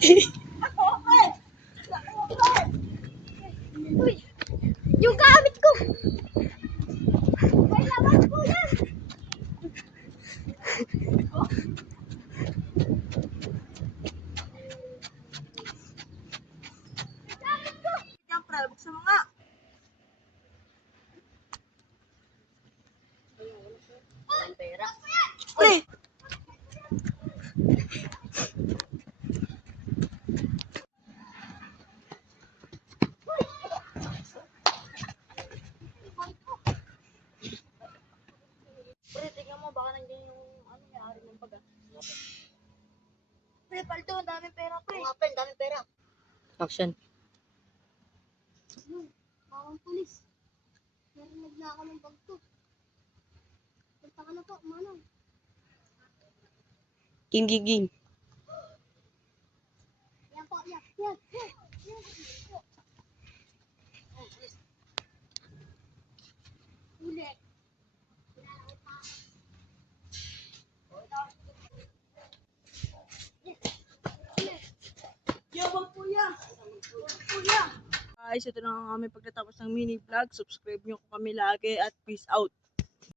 Uy, yung gamit ko. May laman po yan. Yan, pre, mo nga. Baka nandiyan yung ano, may-ari ng baga. Pre, paldo, ang daming pera, pre. Pre, ang daming pera. Action. Hmm, bawang pulis. Narinig na ako ng bag ko. Punta ka na po, manong. Game, game, game. Yan po, yan, yan, yan. yan. Uli. yabang Guys, ito na ang aming pagkatapos ng mini vlog. Subscribe nyo kami lagi at peace out.